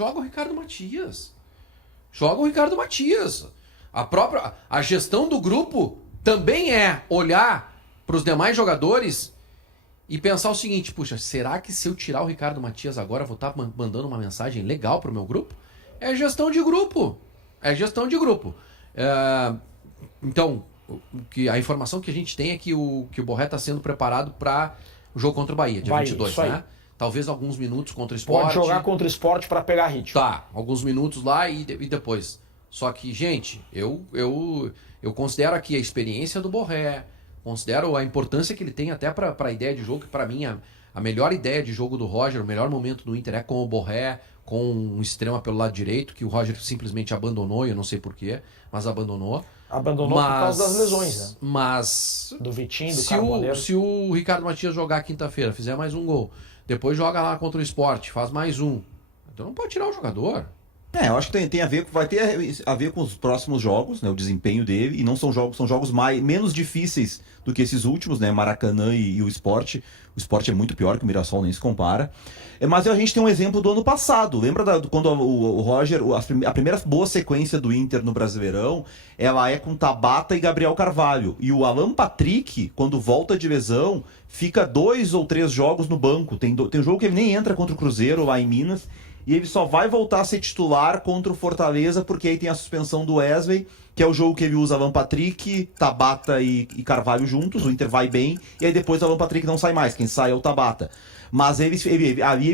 joga o Ricardo Matias. Joga o Ricardo Matias. A gestão do grupo também é olhar para os demais jogadores e pensar o seguinte, puxa, será que se eu tirar o Ricardo Matias agora, eu vou estar mandando uma mensagem legal pro meu grupo? É gestão de grupo. É gestão de grupo. Então, a informação que a gente tem é que o Borré está sendo preparado para o jogo contra o Bahia, dia 22, né? Talvez alguns minutos contra o Sport. Pode jogar contra o Sport para pegar ritmo. Tá, alguns minutos lá e depois. Só que, gente, eu considero aqui a experiência do Borré, considero a importância que ele tem até para a ideia de jogo, que para mim a melhor ideia de jogo do Roger, o melhor momento do Inter é com o Borré, com um extrema pelo lado direito, que o Roger simplesmente abandonou, eu não sei porquê, mas abandonou. Abandonou por causa das lesões, né? Mas do Vitinho, do Carboneiro. Se o Ricardo Matias jogar quinta-feira, fizer mais um gol, depois joga lá contra o Sport, faz mais um, então não pode tirar o jogador. Eu acho que tem a ver, vai ter a ver com os próximos jogos, né, o desempenho dele, e não são jogos menos difíceis do que esses últimos, né, Maracanã e o Sport. O Sport é muito pior que o Mirassol, nem se compara. Mas a gente tem um exemplo do ano passado. Lembra quando o Roger, a primeira boa sequência do Inter no Brasileirão, ela é com Tabata e Gabriel Carvalho. E o Alan Patrick, quando volta de lesão, fica 2 ou 3 jogos no banco. Tem um jogo que ele nem entra contra o Cruzeiro lá em Minas. E ele só vai voltar a ser titular contra o Fortaleza, porque aí tem a suspensão do Wesley, que é o jogo que ele usa Alan Patrick, Tabata e Carvalho juntos, o Inter vai bem, e aí depois o Alan Patrick não sai mais, quem sai é o Tabata. Mas ele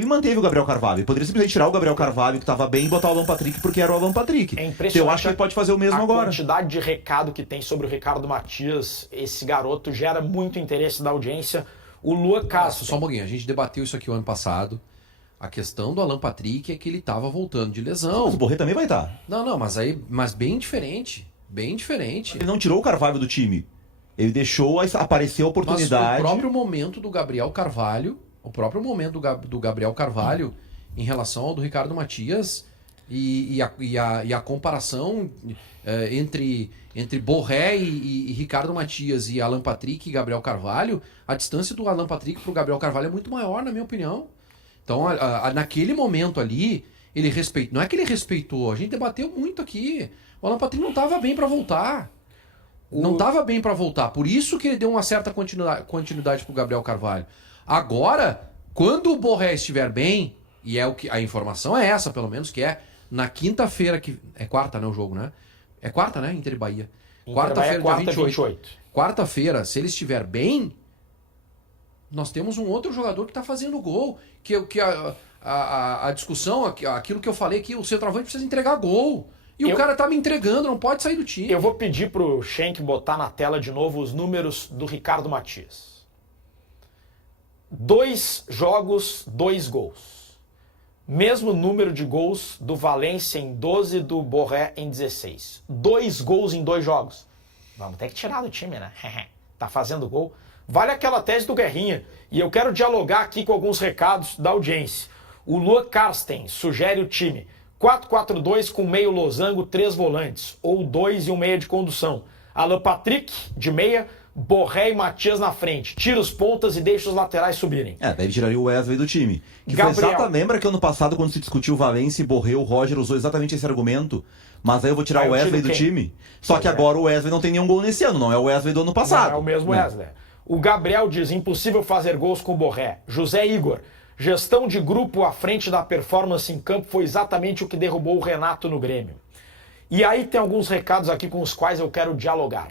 manteve o Gabriel Carvalho. Ele poderia simplesmente tirar o Gabriel Carvalho, que estava bem, e botar o Alan Patrick, porque era o Alan Patrick. É impressionante. Então eu acho que ele pode fazer o mesmo agora. A quantidade de recado que tem sobre o Ricardo Matias, esse garoto, gera muito interesse da audiência. O Lua Castro... Só um pouquinho, a gente debateu isso aqui o ano passado. A questão do Alan Patrick é que ele estava voltando de lesão. Mas o Borré também vai estar. Não, mas bem diferente. Bem diferente. Ele não tirou o Carvalho do time. Ele deixou aparecer a oportunidade. Mas o próprio momento do Gabriel Carvalho, do Gabriel Carvalho em relação ao do Ricardo Matias e a comparação entre Borré e Ricardo Matias e Alan Patrick e Gabriel Carvalho, a distância do Alan Patrick para o Gabriel Carvalho é muito maior, na minha opinião. Então, naquele momento ali, ele respeitou. Não é que ele respeitou, a gente debateu muito aqui. O Alan Patrick não estava bem para voltar. Não estava bem para voltar. Por isso que ele deu uma certa continuidade para o Gabriel Carvalho. Agora, quando o Borré estiver bem, e é o que a informação é essa, pelo menos, que é na quinta-feira, que é quarta, né, o jogo, né? É quarta, né? Inter e Bahia. Quarta-feira, dia 28. Quarta-feira, se ele estiver bem, nós temos um outro jogador que está fazendo gol. Que a discussão, aquilo que eu falei, que o centroavante precisa entregar gol. E o cara tá me entregando, não pode sair do time. Eu vou pedir pro Schenck botar na tela de novo os números do Ricardo Matias. 2 jogos, 2 gols. Mesmo número de gols do Valência em 12, do Borré em 16. 2 gols em 2 jogos. Vamos ter que tirar do time, né? Tá fazendo gol. Vale aquela tese do Guerrinha. E eu quero dialogar aqui com alguns recados da audiência. O Lua Karsten sugere o time 4-4-2 com meio losango, 3 volantes. Ou 2 e um meia de condução. Alan Patrick de meia, Borré e Matias na frente. Tira os pontas e deixa os laterais subirem. Daí tiraria o Wesley do time. Lembra que ano passado, quando se discutiu o Valência e Borré, o Roger usou exatamente esse argumento? Mas aí eu vou tirar o Wesley do time? Só que agora o Wesley não tem nenhum gol nesse ano, não é o Wesley do ano passado. Não é o mesmo Wesley. O Gabriel diz, impossível fazer gols com o Borré. José Igor, gestão de grupo à frente da performance em campo foi exatamente o que derrubou o Renato no Grêmio. E aí tem alguns recados aqui com os quais eu quero dialogar.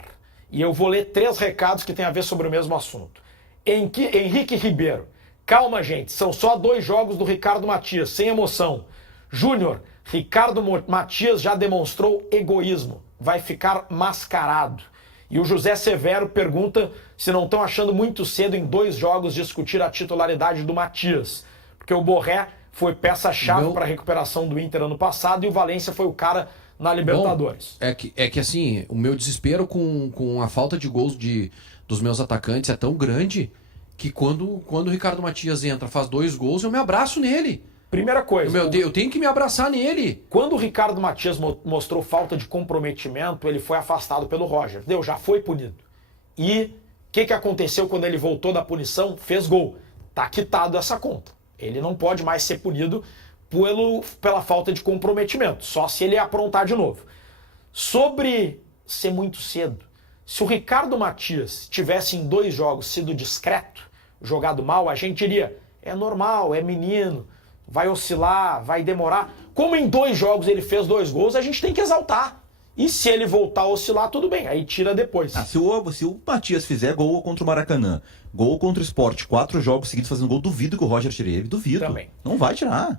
E eu vou ler 3 recados que têm a ver sobre o mesmo assunto. Henrique Ribeiro, calma gente, são só 2 jogos do Ricardo Matias, sem emoção. Júnior, Ricardo Matias já demonstrou egoísmo, vai ficar mascarado. E o José Severo pergunta se não estão achando muito cedo em 2 jogos discutir a titularidade do Matias. Porque o Borré foi peça-chave para a recuperação do Inter ano passado e o Valência foi o cara na Libertadores. Bom, é que assim, o meu desespero com a falta de gols dos meus atacantes é tão grande que quando o Ricardo Matias entra, faz 2 gols, eu me abraço nele. Primeira coisa... Eu tenho que me abraçar nele. Quando o Ricardo Matias mostrou falta de comprometimento, ele foi afastado pelo Roger. Já foi punido. E o que aconteceu quando ele voltou da punição? Fez gol. Tá quitado essa conta. Ele não pode mais ser punido pela falta de comprometimento, só se ele aprontar de novo. Sobre ser muito cedo, se o Ricardo Matias tivesse em 2 jogos sido discreto, jogado mal, a gente diria, é normal, é menino, vai oscilar, vai demorar. Como em 2 jogos ele fez 2 gols, a gente tem que exaltar. E se ele voltar a oscilar, tudo bem, aí tira depois. Se o Matias fizer gol contra o Maracanã, gol contra o Sport, 4 jogos seguidos fazendo gol, duvido que o Roger tire ele, duvido. Também. Não vai tirar.